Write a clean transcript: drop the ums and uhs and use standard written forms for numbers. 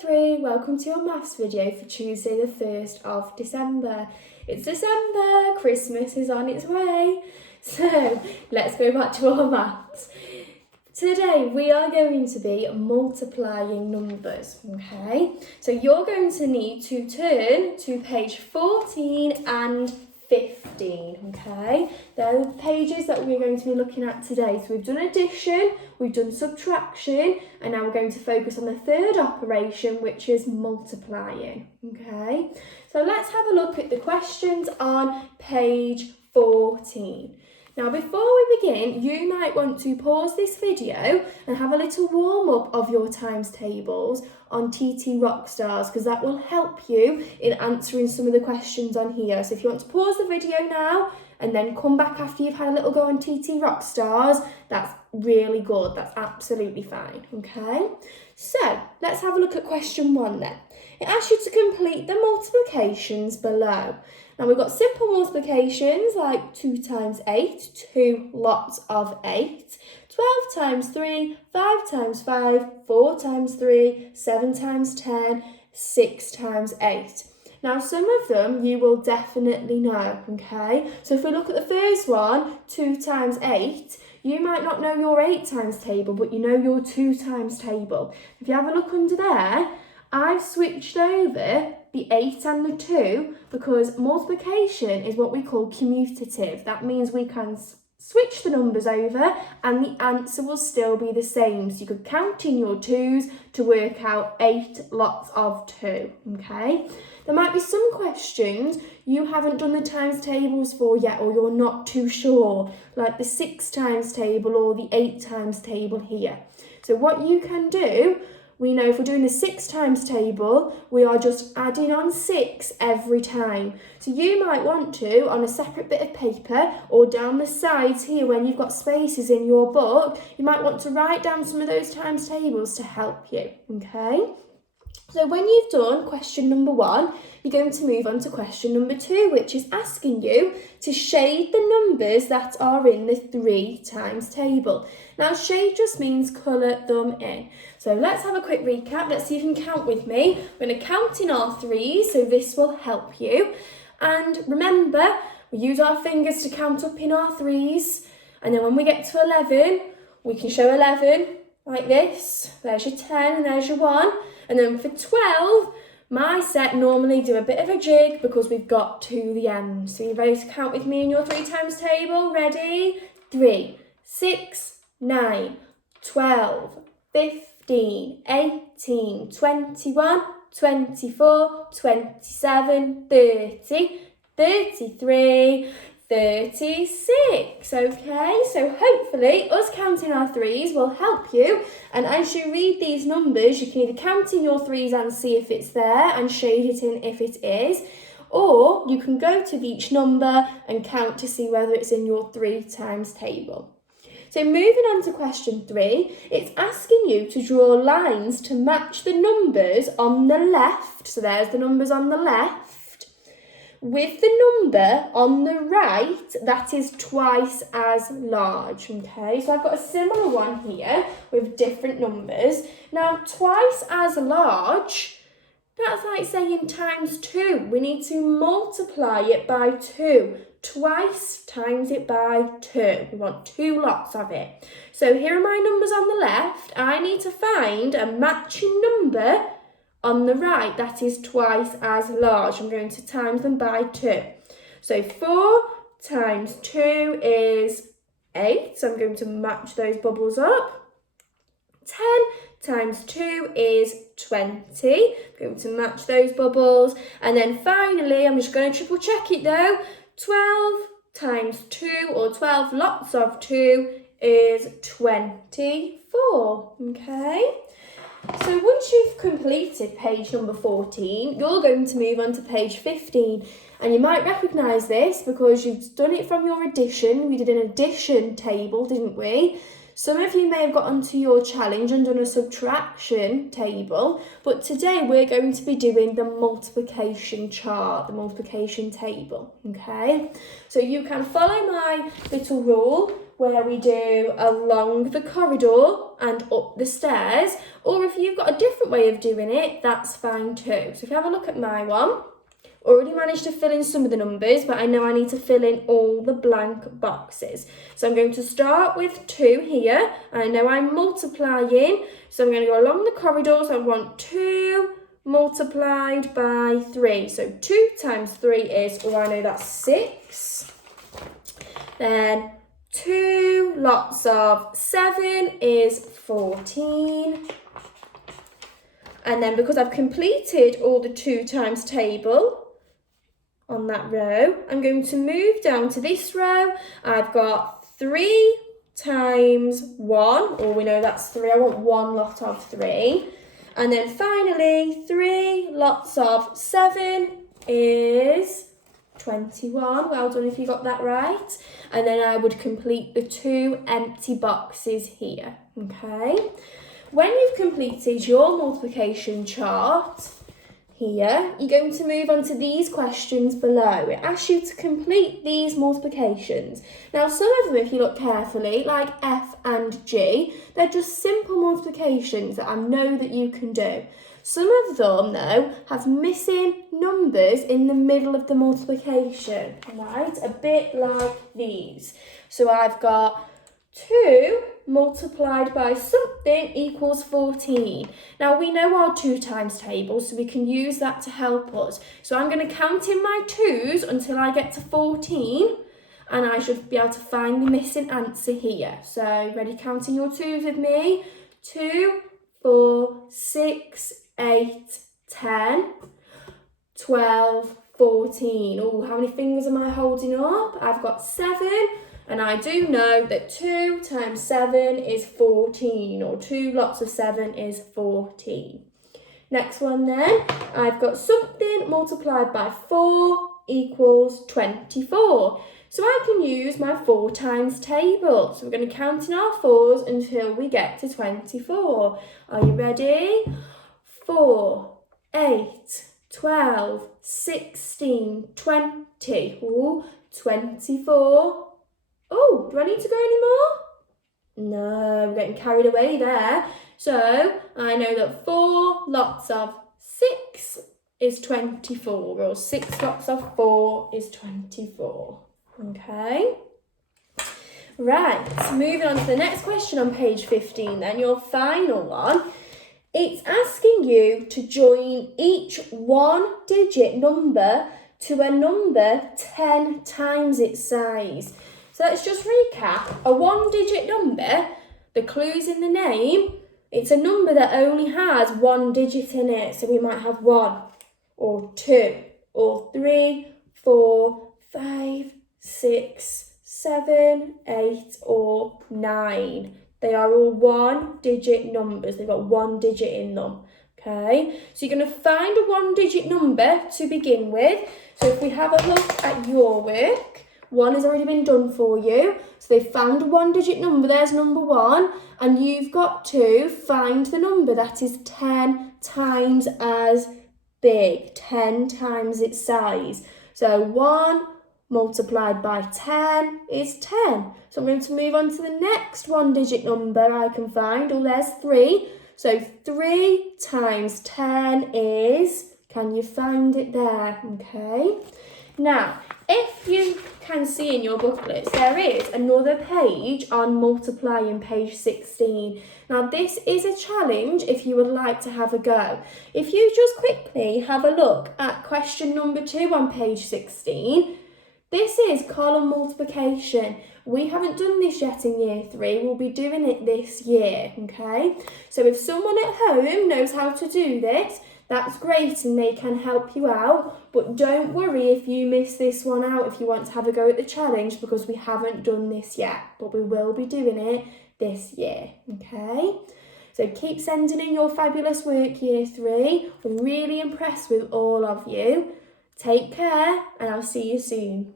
3, welcome to your maths video for Tuesday the 1st of December. It's December, Christmas is on its way. So let's go back to our maths. Today we are going to be multiplying numbers, okay? So you're going to need to turn to page 14 and 15, okay? They're the pages that we're going to be looking at today. So we've done addition, we've done subtraction, and now we're going to focus on the third operation, which is multiplying, okay? So let's have a look at the questions on page 14. Now, before we begin, you might want to pause this video and have a little warm-up of your times tables on TT Rockstars, because that will help you in answering some of the questions on here. So if you want to pause the video now and then come back after you've had a little go on TT Rockstars, that's really good. That's absolutely fine, okay? So let's have a look at question 1 then. It asks you to complete the multiplications below. Now we've got simple multiplications like 2 times 8, 2 lots of 8, 12 times 3, 5 times 5, 4 times 3, 7 times 10, 6 times 8. Now some of them you will definitely know, okay? So if we look at the first one, 2 times 8, you might not know your 8 times table, but you know your 2 times table. If you have a look under there, I've switched over the 8 and the 2 because multiplication is what we call commutative. That means we can switch the numbers over and the answer will still be the same. So you could count in your 2's to work out 8 lots of 2, okay? There might be some questions you haven't done the times tables for yet, or you're not too sure, like the 6 times table or the 8 times table here. So what you can do, we know if we're doing the 6 times table, we are just adding on 6 every time. So you might want to, on a separate bit of paper or down the sides here when you've got spaces in your book, you might want to write down some of those times tables to help you, okay? So when you've done question number 1, you're going to move on to question number 2, which is asking you to shade the numbers that are in the 3 times table. Now, shade just means colour them in. So let's have a quick recap. Let's see if you can count with me. We're going to count in our 3s, so this will help you. And remember, we use our fingers to count up in our 3s. And then when we get to 11, we can show 11 like this. There's your 10 and there's your 1. And then for 12, my set normally do a bit of a jig because we've got to the end. So you're ready to count with me in your 3 times table? Ready? 3, 6, 9, 12, 15, 18, 21, 24, 27, 30, 33, 36, okay? So hopefully us counting our 3s will help you, and as you read these numbers you can either count in your 3s and see if it's there and shade it in if it is, or you can go to each number and count to see whether it's in your 3 times table. So moving on to question 3, it's asking you to draw lines to match the numbers on the left, so there's the numbers on the left, with the number on the right that is twice as large, okay? So I've got a similar one here with different numbers. Now, twice as large, that's like saying times 2. We need to multiply it by 2. Twice times it by 2. We want 2 lots of it. So here are my numbers on the left. I need to find a matching number on the right that is twice as large. I'm going to times them by 2. So 4 times 2 is 8. So I'm going to match those bubbles up. 10 times 2 is 20. I'm going to match those bubbles. And then finally, I'm just going to triple check it though. 12 times 2, or 12 lots of 2, is 24. Okay? So once you've completed page number 14, you're going to move on to page 15. And you might recognise this because you've done it from your addition. We did an addition table, didn't we? Some of you may have got onto your challenge and done a subtraction table, but today we're going to be doing the multiplication chart, the multiplication table, okay? So you can follow my little rule where we do along the corridor and up the stairs, or if you've got a different way of doing it, that's fine too. So if you have a look at my one, already managed to fill in some of the numbers, but I know I need to fill in all the blank boxes. So I'm going to start with 2 here. I know I'm multiplying, so I'm going to go along the corridor. So I want 2 multiplied by 3. So 2 times 3 is, I know that's 6. Then 2 lots of 7 is 14. And then because I've completed all the 2 times table on that row, I'm going to move down to this row. I've got 3 times 1, or we know that's 3. I want 1 lot of 3. And then finally, 3 lots of 7 is 21. Well done if you got that right. And then I would complete the 2 empty boxes here, okay? When you've completed your multiplication chart here, you're going to move on to these questions below. It asks you to complete these multiplications. Now, some of them, if you look carefully, like F and G, they're just simple multiplications that I know that you can do. Some of them, though, have missing numbers in the middle of the multiplication, right? A bit like these. So I've got 2 multiplied by something equals 14. Now we know our 2 times table, so we can use that to help us. So I'm going to count in my 2's until I get to 14, and I should be able to find the missing answer here. So ready counting your 2's with me? 2, 4, 6, 8, 10, 12, 14. Oh, how many fingers am I holding up? I've got 7. And I do know that 2 times 7 is 14, or 2 lots of 7 is 14. Next one then, I've got something multiplied by 4 equals 24. So I can use my 4 times table. So we're going to count in our 4's until we get to 24. Are you ready? 4, 8, 12, 16, 20. Ooh, 24. Oh, do I need to go anymore? No, I'm getting carried away there. So I know that 4 lots of 6 is 24, or 6 lots of 4 is 24. Okay. Right, moving on to the next question on page 15 then, your final one. It's asking you to join each 1-digit number to a number 10 times its size. So let's just recap. A 1-digit number, the clue's in the name, it's a number that only has 1 digit in it. So we might have 1 or 2 or 3, 4, 5, 6, 7, 8 or 9. They are all 1-digit numbers. They've got 1 digit in them. Okay, so you're going to find a 1-digit number to begin with. So if we have a look at your work, 1 has already been done for you. So they've found a 1-digit number, there's number 1. And you've got to find the number that is 10 times as big, 10 times its size. So 1 multiplied by 10 is 10. So I'm going to move on to the next 1-digit number I can find. Oh, there's 3. So 3 times 10 is, can you find it there? Okay. Now, if you can see in your booklets, there is another page on multiplying, page 16. Now, this is a challenge if you would like to have a go. If you just quickly have a look at question number 2 on page 16, this is column multiplication. We haven't done this yet in year 3. We'll be doing it this year, okay? So if someone at home knows how to do this, that's great and they can help you out. But don't worry if you miss this one out, if you want to have a go at the challenge, because we haven't done this yet. But we will be doing it this year, okay? So keep sending in your fabulous work, year 3. I'm really impressed with all of you. Take care and I'll see you soon.